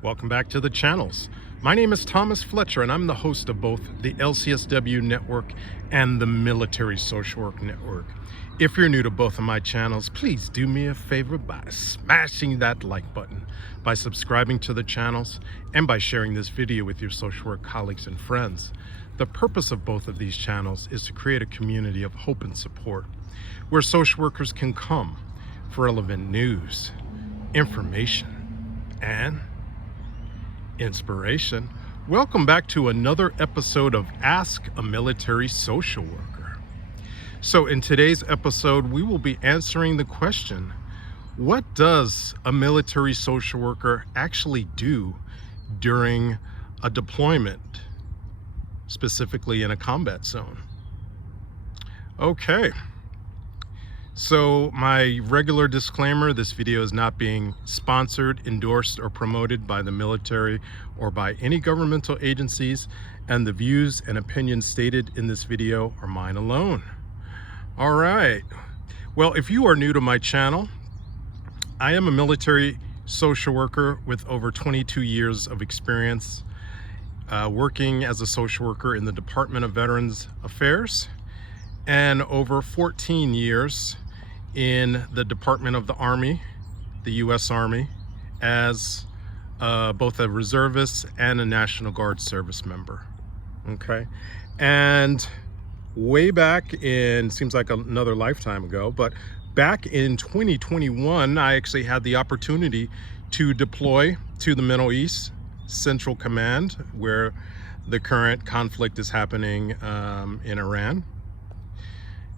Welcome back to the channels. My name is Thomas Fletcher and I'm the host of both the LCSW Network and the Military Social Work Network. If you're new to both of my channels, please do me a favor by smashing that like button, by subscribing to the channels, and by sharing this video with your social work colleagues and friends. The purpose of both of these channels is to create a community of hope and support where social workers can come for relevant news, information, and inspiration. Welcome back to another episode of Ask a Military Social Worker. So in today's episode, we will be answering the question, what does a military social worker actually do during a deployment, specifically in a combat zone? Okay. So my regular disclaimer, this video is not being sponsored, endorsed, or promoted by the military or by any governmental agencies, and the views and opinions stated in this video are mine alone. All right. Well, if you are new to my channel, I am a military social worker with over 22 years of experience working as a social worker in the Department of Veterans Affairs and over 14 years in the Department of the Army, the U.S. Army, as both a reservist and a National Guard service member. Okay, and way back in, seems like another lifetime ago, but back in 2021, I actually had the opportunity to deploy to the Middle East Central Command, where the current conflict is happening in Iran.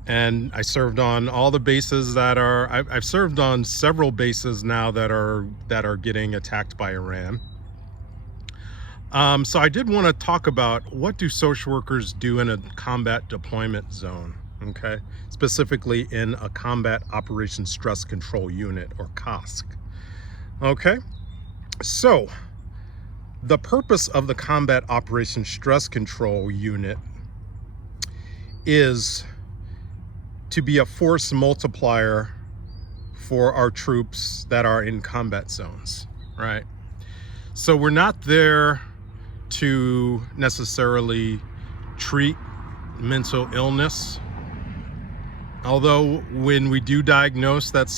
And I served on all the bases that are, I've served on several bases now that are getting attacked by Iran. So I did want to talk about what do social workers do in a combat deployment zone, okay? Specifically in a Combat Operations Stress Control Unit, or COSC. Okay, so the purpose of the Combat Operations Stress Control Unit is to be a force multiplier for our troops that are in combat zones, right? So we're not there to necessarily treat mental illness. Although when we do diagnose that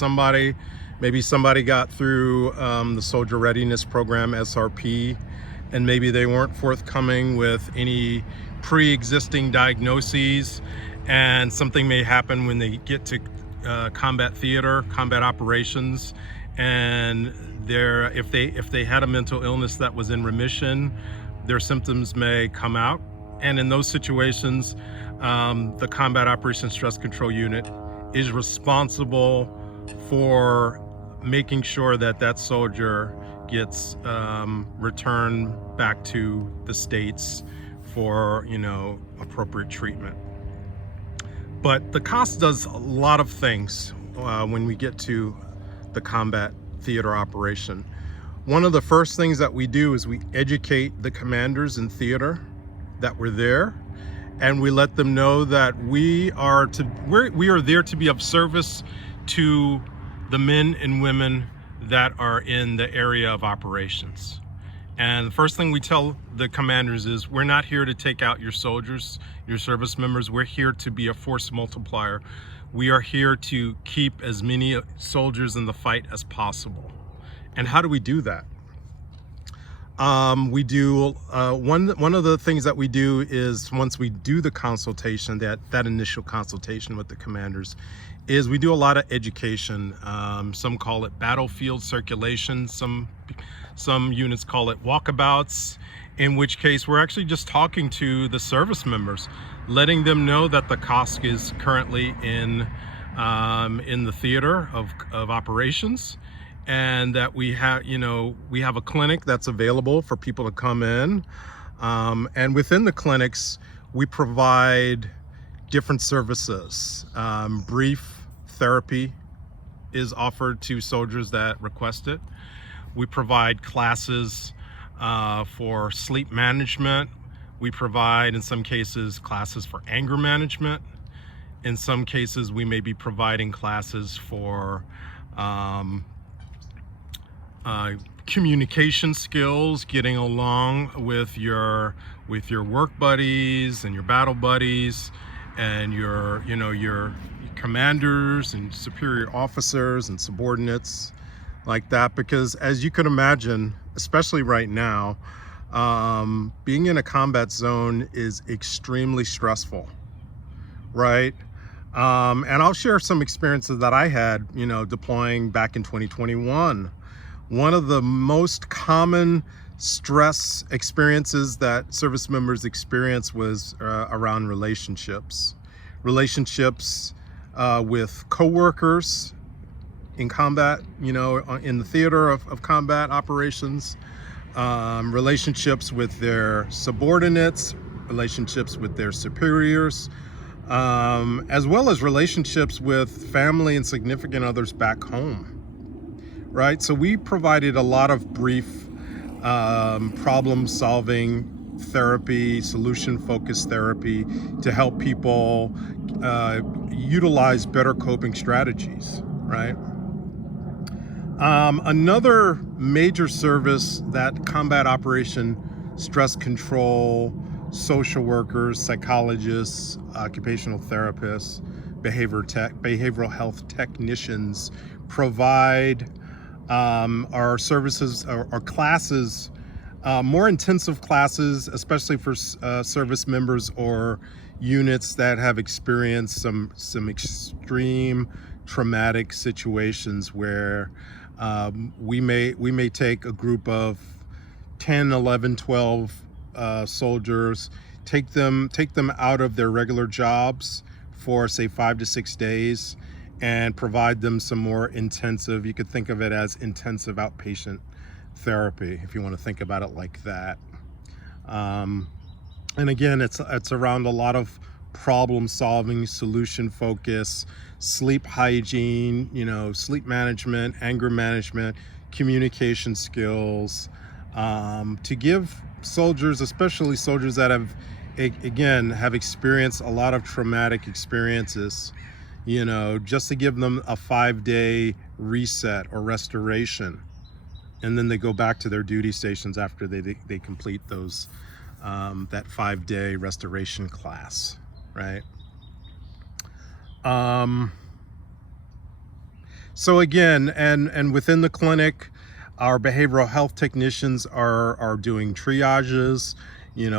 maybe somebody got through the Soldier Readiness Program, SRP, and maybe they weren't forthcoming with any pre-existing diagnoses, and something may happen when they get to combat theater, combat operations, and if they had a mental illness that was in remission, their symptoms may come out. And in those situations, the Combat Operations Stress Control Unit is responsible for making sure that that soldier gets returned back to the States for, appropriate treatment. But the COSC does a lot of things when we get to the combat theater operation. One of the first things that we do is we educate the commanders in theater that we're there, and we let them know that we are there to be of service to the men and women that are in the area of operations. And the first thing we tell the commanders is, we're not here to take out your soldiers, your service members. We're here to be a force multiplier. We are here to keep as many soldiers in the fight as possible. And how do we do that? We do, one of the things that we do is, once we do the consultation, that initial consultation with the commanders, is we do a lot of education. Some call it battlefield circulation. Some units call it walkabouts, in which case we're actually just talking to the service members, letting them know that the COSC is currently in the theater of operations, and that we have a clinic that's available for people to come in, and within the clinics we provide different services. Brief therapy is offered to soldiers that request it. We provide classes for sleep management. We provide, in some cases, classes for anger management. In some cases, we may be providing classes for communication skills, getting along with your work buddies and your battle buddies and your commanders and superior officers and subordinates like that. Because as you can imagine, especially right now, being in a combat zone is extremely stressful, right? And I'll share some experiences that I had, deploying back in 2021. One of the most common stress experiences that service members experience was around relationships. Relationships with coworkers in combat, in the theater of combat operations, relationships with their subordinates, relationships with their superiors, as well as relationships with family and significant others back home. Right, so we provided a lot of brief problem-solving therapy, solution-focused therapy to help people utilize better coping strategies, right? Another major service that combat operation stress control, social workers, psychologists, occupational therapists, behavioral health technicians provide our services, our classes, more intensive classes, especially for service members or units that have experienced some extreme traumatic situations where we may take a group of 10, 11, 12 soldiers, take them out of their regular jobs for say 5 to 6 days and provide them some more intensive, you could think of it as intensive outpatient therapy, if you want to think about it like that. And again, it's around a lot of problem solving, solution focus, sleep hygiene, sleep management, anger management, communication skills, to give soldiers, especially soldiers that have experienced a lot of traumatic experiences, just to give them a 5-day reset or restoration, and then they go back to their duty stations after they complete those that 5-day restoration class, right? So again, and within the clinic, our behavioral health technicians are doing triages,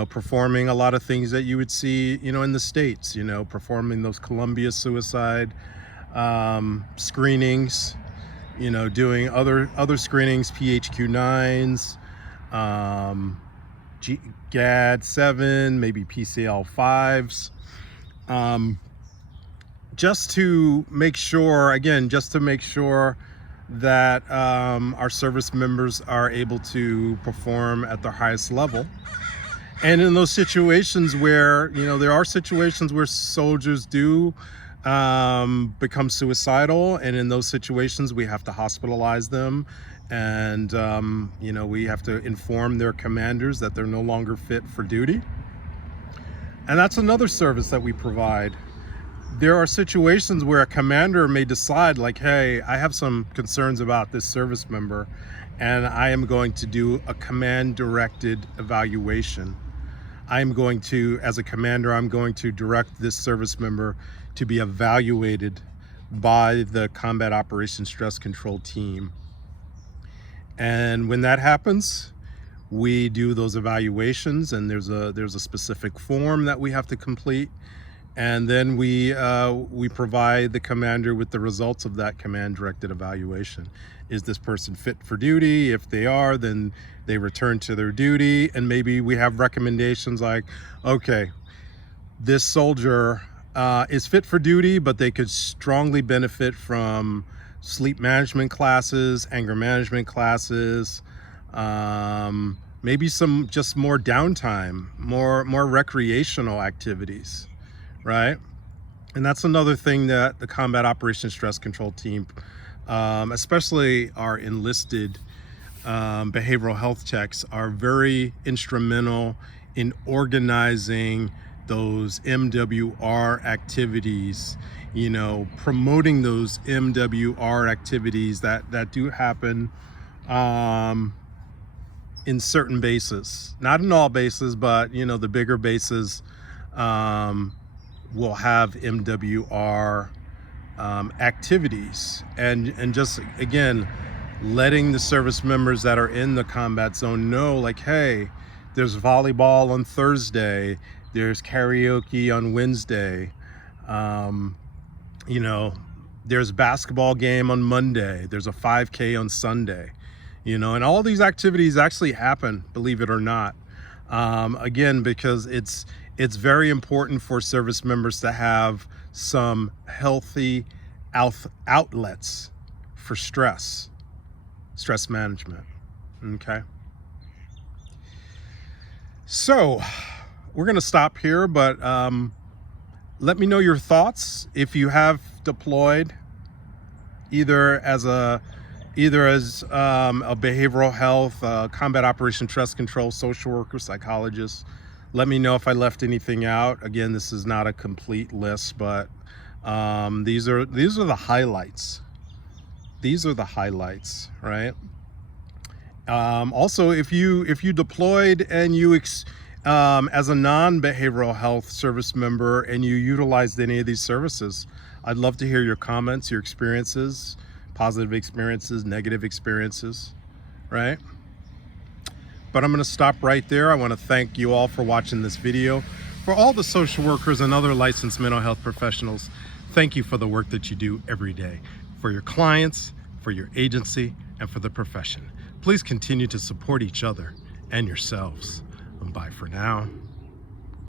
performing a lot of things that you would see, in the States, performing those Columbia suicide screenings, doing other screenings, PHQ-9s, GAD-7, maybe PCL-5s, just to make sure that our service members are able to perform at their highest level. And in those situations where, there are situations where soldiers do become suicidal, and in those situations we have to hospitalize them, and we have to inform their commanders that they're no longer fit for duty. And that's another service that we provide. There are situations where a commander may decide, like, hey, I have some concerns about this service member, and I am going to do a command-directed evaluation. As a commander, I'm going to direct this service member to be evaluated by the Combat Operations Stress Control Team. And when that happens, we do those evaluations, and there's a specific form that we have to complete. And then we provide the commander with the results of that command-directed evaluation. Is this person fit for duty? If they are, then they return to their duty. And maybe we have recommendations like, okay, this soldier is fit for duty, but they could strongly benefit from sleep management classes, anger management classes, maybe some just more downtime, more recreational activities. Right? And that's another thing that the Combat Operations Stress Control Team, especially our enlisted behavioral health techs, are very instrumental in organizing those MWR activities, promoting those MWR activities that do happen in certain bases, not in all bases, but you know, the bigger bases will have MWR activities, and just again letting the service members that are in the combat zone know, like, hey, there's volleyball on Thursday, there's karaoke on Wednesday, you know, there's basketball game on Monday, there's a 5K on Sunday, you know, and all these activities actually happen, believe it or not. Again, because it's very important for service members to have some healthy outlets for stress management. Okay. So we're going to stop here, but let me know your thoughts if you have deployed either as a behavioral health, combat operation stress control, social worker, psychologist. Let me know if I left anything out. Again, this is not a complete list, but these are the highlights. These are the highlights, right? Also, if you deployed and you as a non-behavioral health service member and you utilized any of these services, I'd love to hear your comments, your experiences, positive experiences, negative experiences, right? But I'm going to stop right there. I want to thank you all for watching this video. For all the social workers and other licensed mental health professionals, thank you for the work that you do every day, for your clients, for your agency, and for the profession. Please continue to support each other and yourselves. Bye for now.